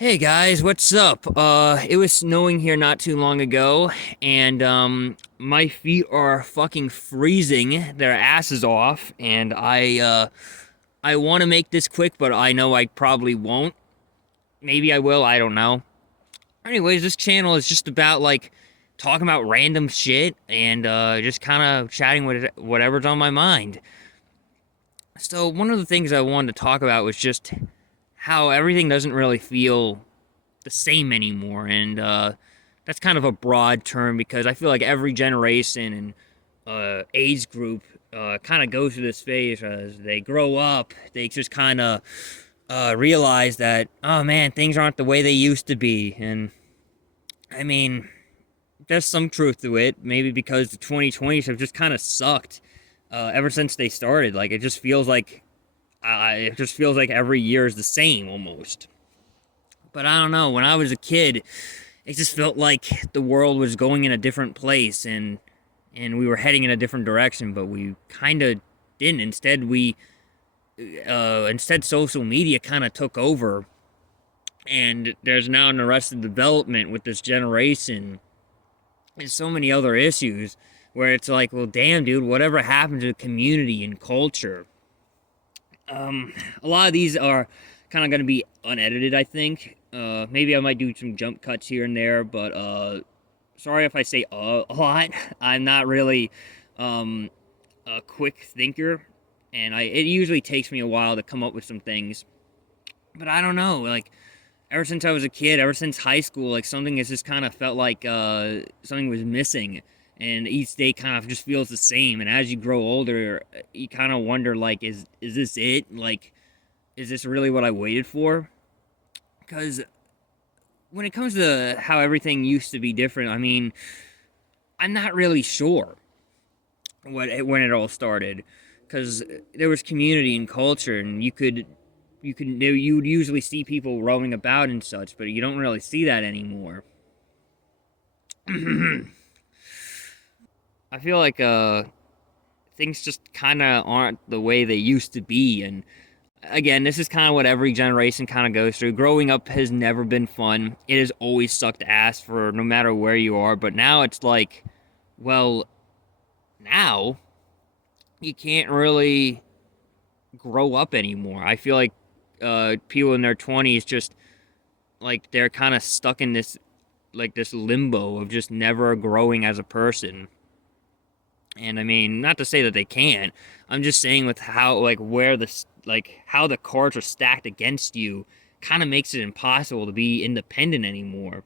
Hey guys, what's up? It was snowing here not too long ago, and my feet are fucking freezing their asses off, and I want to make this quick, but I know I probably won't. Maybe I will, I don't know. Anyways, this channel is just about like talking about random shit and just kind of chatting with whatever's on my mind. So one of the things I wanted to talk about was just how everything doesn't really feel the same anymore. And that's kind of a broad term because I feel like every generation and age group kind of goes through this phase as they grow up. They just kind of realize that, oh man, things aren't the way they used to be. And I mean, there's some truth to it. Maybe because the 2020s have just kind of sucked ever since they started. Like it just feels like every year is the same almost. But I don't know. When I was a kid, it just felt like the world was going in a different place and we were heading in a different direction, but we kind of didn't. Instead social media kind of took over, and there's now an arrested development with this generation and so many other issues where it's like, well, damn, dude, whatever happened to the community and culture? A lot of these are kind of going to be unedited, I think. Maybe I might do some jump cuts here and there, but sorry if I say a lot. I'm not really um, a quick thinker, and it usually takes me a while to come up with some things. But I don't know, like ever since I was a kid, ever since high school, like something has just kind of felt like something was missing. And each day kind of just feels the same. And as you grow older, you kind of wonder, like, is this it? Like, is this really what I waited for? Because when it comes to how everything used to be different, I mean, I'm not really sure when it all started. Because there was community and culture, and you would usually see people roaming about and such, but you don't really see that anymore. I feel like things just kind of aren't the way they used to be, and again, this is kind of what every generation kind of goes through. Growing up has never been fun. It has always sucked ass for no matter where you are. But now it's like, well, now you can't really grow up anymore. I feel like people in their 20s just like they're kind of stuck in this limbo of just never growing as a person. And I mean, not to say that they can't. I'm just saying with how like where how the cards are stacked against you kind of makes it impossible to be independent anymore.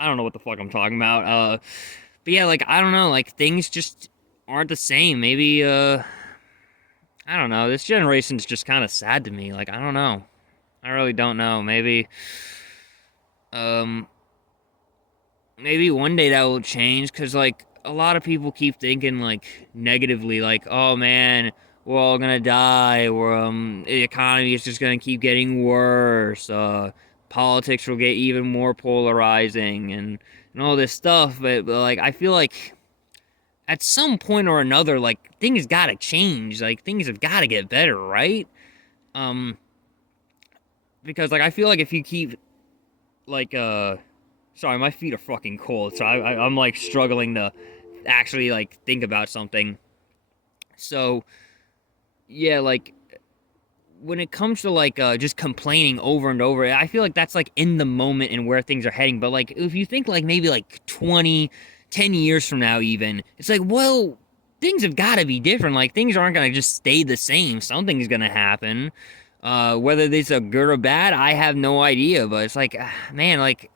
I don't know what the fuck I'm talking about. But yeah, like I don't know, like things just aren't the same. Maybe I don't know. This generation's just kind of sad to me. Like I don't know. I really don't know. Um maybe one day that will change cuz like a lot of people keep thinking like negatively like, "Oh man, we're all going to die or the economy is just going to keep getting worse. Politics will get even more polarizing and all this stuff." But like I feel like at some point or another like things got to change. Like things have got to get better, right? Um because like I feel like if you keep like sorry, my feet are fucking cold, so I'm like struggling to actually like think about something. So yeah, like when it comes to like just complaining over and over, I feel like that's like in the moment and where things are heading. But like if you think like maybe like 20, 10 years from now even, it's like, well, things have got to be different. Like things aren't going to just stay the same. Something's going to happen. Whether this is good or bad, I have no idea, but it's like, man, like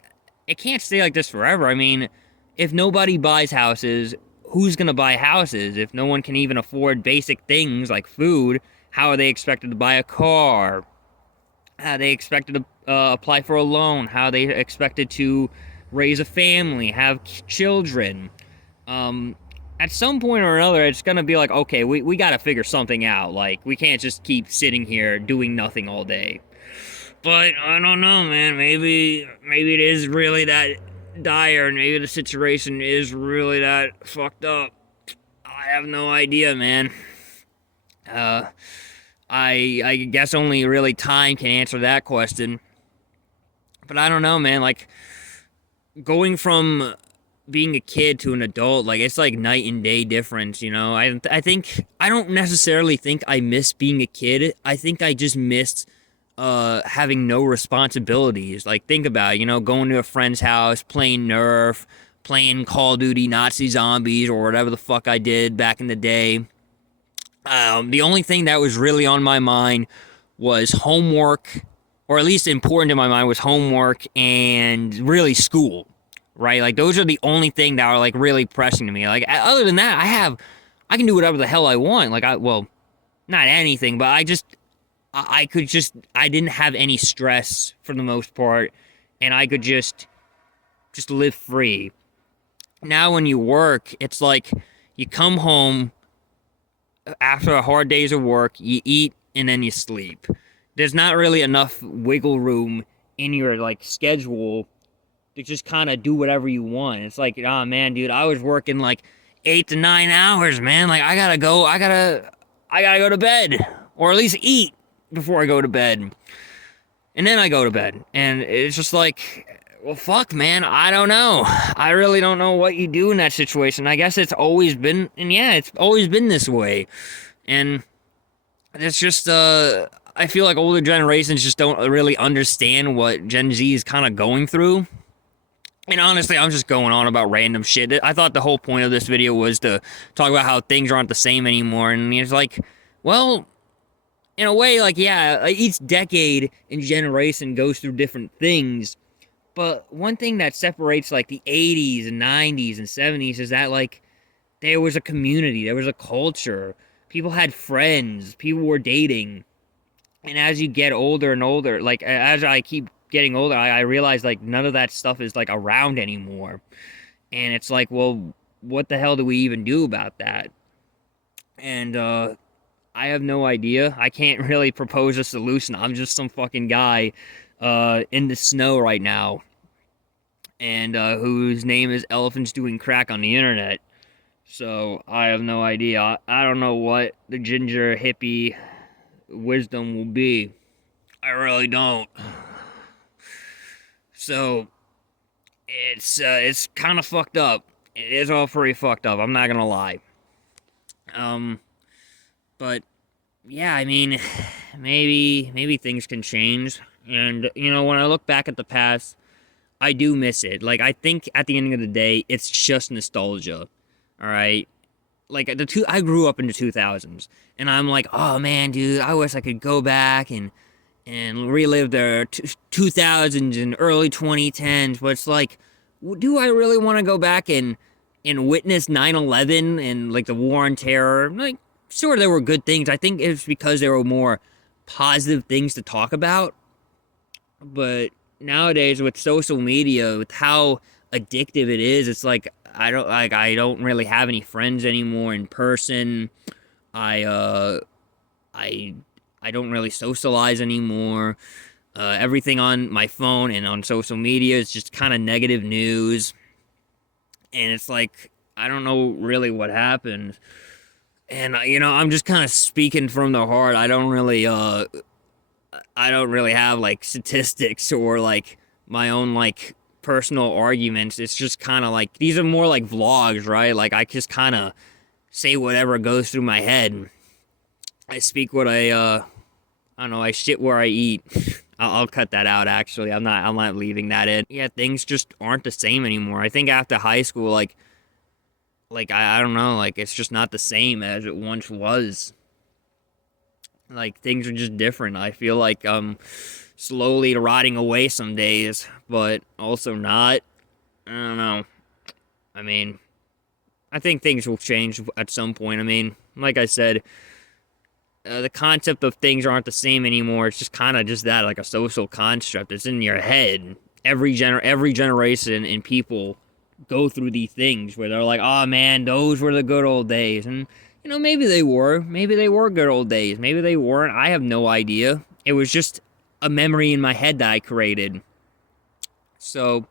it can't stay like this forever. I mean, if nobody buys houses, who's gonna buy houses? If no one can even afford basic things like food, how are they expected to buy a car? How are they expected to apply for a loan? How are they expected to raise a family, have children? Um, at some point or another, it's gonna be like, okay, we gotta figure something out. Like, we can't just keep sitting here doing nothing all day. But I don't know, man. Maybe it is really that dire, and maybe the situation is really that fucked up. I have no idea, man. Uh, I guess only really time can answer that question. But I don't know, man. Like, going from being a kid to an adult, like, it's like night and day difference, you know? I think, I don't necessarily think I miss being a kid. I think I just missed having no responsibilities. Like, think about it, you know, going to a friend's house, playing Nerf, playing Call of Duty Nazi Zombies, or whatever the fuck I did back in the day. The only thing that was really on my mind was homework, or at least important in my mind was homework and really school, right? Like, those are the only thing that are like really pressing to me. Like, other than that, I can do whatever the hell I want. Like, well, not anything, but I could just, I didn't have any stress for the most part, and I could just live free. Now when you work, it's like you come home after a hard days of work, you eat and then you sleep. There's not really enough wiggle room in your like schedule to just kind of do whatever you want. It's like, oh man, dude, I was working like 8 to 9 hours, man. Like, I gotta go to bed, or at least eat before I go to bed, and then I go to bed. And it's just like, well, fuck, man. I don't know. I really don't know what you do in that situation. I guess it's always been, and yeah, it's always been this way. And it's just, I feel like older generations just don't really understand what Gen Z is kind of going through. And honestly, I'm just going on about random shit. I thought the whole point of this video was to talk about how things aren't the same anymore. And it's like, well, in a way, like, yeah, each decade and generation goes through different things. But one thing that separates like the 80s and 90s and 70s is that like there was a community, there was a culture. People had friends, people were dating. And as you get older and older, like as I keep getting older, I realize like none of that stuff is like around anymore. And it's like, well, what the hell do we even do about that? And I have no idea. I can't really propose a solution. I'm just some fucking guy in the snow right now, and whose name is Elephants Doing Crack on the internet. So I have no idea. I don't know what the ginger hippie wisdom will be. I really don't. So it's kind of fucked up. It is all pretty fucked up. I'm not gonna lie. But yeah, I mean, maybe things can change. And you know, when I look back at the past, I do miss it. Like, I think at the end of the day, it's just nostalgia. All right. Like, I grew up in the 2000s, and I'm like, oh man, dude, I wish I could go back and relive the 2000s and early 2010s. But it's like, do I really want to go back and witness 9/11 and like the war on terror? Like, sure, there were good things. I think it's because there were more positive things to talk about. But nowadays, with social media, with how addictive it is, it's like I don't really have any friends anymore in person. I I don't really socialize anymore. Everything on my phone and on social media is just kind of negative news, and it's like I don't know really what happened. And you know, I'm just kind of speaking from the heart. I don't really have like statistics or like my own like personal arguments. It's just kind of like, these are more like vlogs, right? Like, I just kind of say whatever goes through my head. I speak what I don't know, I shit where I eat. I'll cut that out, actually. I'm not leaving that in. Yeah, things just aren't the same anymore. I think after high school, I don't know, like, it's just not the same as it once was. Like, things are just different. I feel like I'm slowly rotting away some days, but also not. I don't know. I mean, I think things will change at some point. I mean, like I said, the concept of things aren't the same anymore. It's just kind of just that, like a social construct. It's in your head. Every generation and people go through these things where they're like, oh man, those were the good old days. And you know, maybe they were. Maybe they were good old days. Maybe they weren't. I have no idea. It was just a memory in my head that I created. So,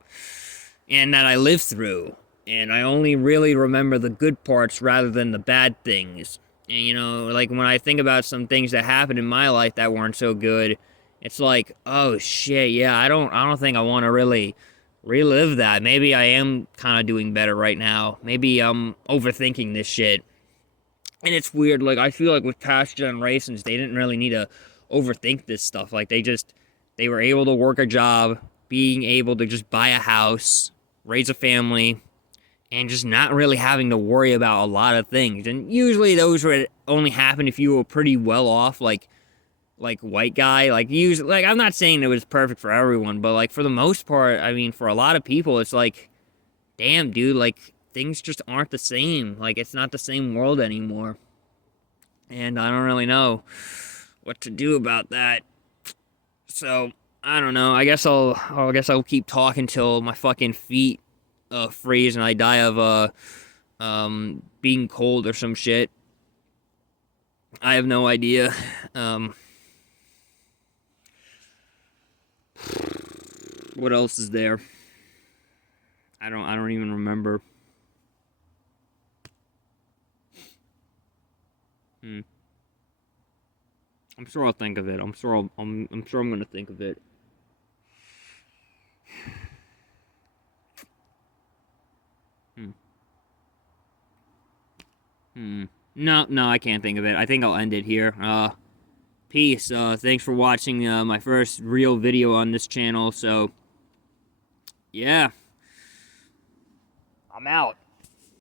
and that I lived through. And I only really remember the good parts rather than the bad things. And, you know, like when I think about some things that happened in my life that weren't so good, it's like, oh shit, yeah, I don't think I want to really relive that. Maybe I am kind of doing better right now. Maybe I'm overthinking this shit. And it's weird, like I feel like with past generations, they didn't really need to overthink this stuff. Like they were able to work a job, being able to just buy a house, raise a family, and just not really having to worry about a lot of things. And usually those would only happen if you were pretty well off, like white guy. Like usually, like I'm not saying it was perfect for everyone, but like for the most part, I mean, for a lot of people, it's like, damn, dude, like things just aren't the same. Like it's not the same world anymore, and I don't really know what to do about that. So I don't know. I guess I'll keep talking till my fucking feet freeze and I die of being cold or some shit. I have no idea. Um, what else is there? I don't even remember. Hmm. I'm sure I'll think of it. I'm sure I'm gonna think of it. Hmm. Hmm. No, no, I can't think of it. I think I'll end it here. Peace. Thanks for watching my first real video on this channel. So, yeah, I'm out.